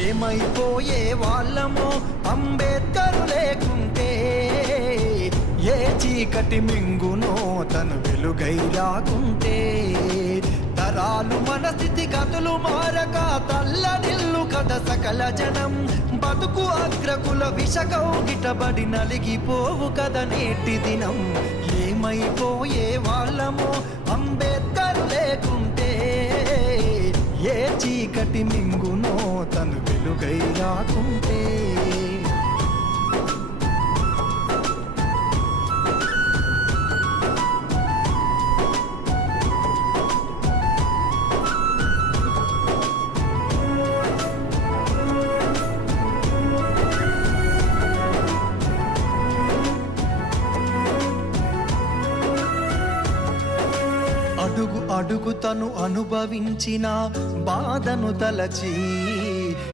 ఏమైపోయే వాళ్ళమో అంబేద్కర్ లేకుంటే, ఏ చీకటి మింగునో తను వెలుగై రాకుంటే, తరాలు మన స్థితిగతులు మారక తల్లడిల్లు కథ సకల జనం, బతుకు అగ్రకుల విషకౌగిటబడి నలిగిపోవు కథ నేటి దినం. ఏమైపోయే వాళ్ళమో అంబేద్కర్ లేకుంటే, ఏ చీకటి మింగునో తను వెలుగై రాకుంటే. అడుగు అడుగు తను అనుభవించిన బాధను తలచి,